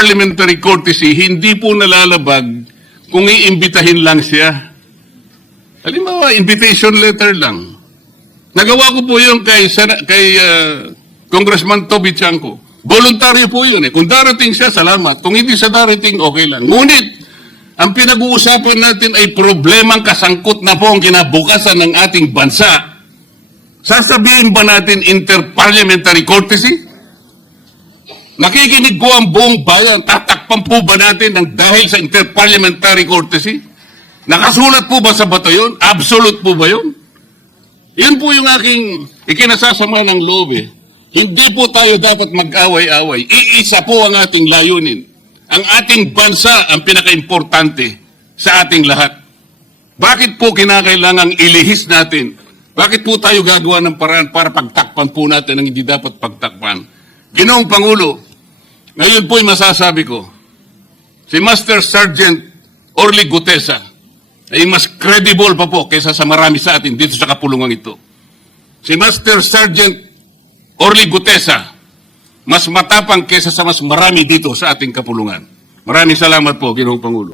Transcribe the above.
parliamentary courtesy hindi po nalalabag kung iimbitahin lang siya. Halimbawa, invitation letter lang. Nagawa ko po yun kay, kay ah, Congressman Toby Chanko. Voluntaryo po yun eh. Kung darating siya, salamat. Kung hindi siya darating, okay lang. Ngunit, ang pinag-uusapan natin ay problemang kasangkot na po ang kinabukasan ng ating bansa. Sasabihin ba natin interparliamentary courtesy? Nakikinig ko ang buong bayan. Tatakpan po ba natin ng dahil sa interparliamentary courtesy? Nakasulat po ba sa bato yun? Absolute po ba yun? Yan po yung aking ikinasasama ng loob eh. Hindi po tayo dapat mag-away-away. Iisa po ang ating layunin. Ang ating bansa ang pinaka-importante sa ating lahat. Bakit po kinakailangang ilihis natin? Bakit po tayo gagawa ng paraan para pagtakpan po natin ang hindi dapat pagtakpan? Ginoong Pangulo, ngayon po'y masasabi ko, si Master Sergeant Orly Gutesa ay mas credible pa po kaysa sa marami sa atin dito sa kapulungan ito. Si Master Sergeant Orly Gutesa, mas matapang kaysa sa mas marami dito sa ating kapulungan. Maraming salamat po, Ginoong Pangulo.